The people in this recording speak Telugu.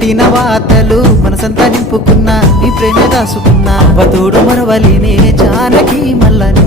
పెట్టిన వార్తలు మనసంతా నింపుకున్నా నీ ప్రేమ దాసుకున్నా వతోడు మరవలినే జానకి మల్ల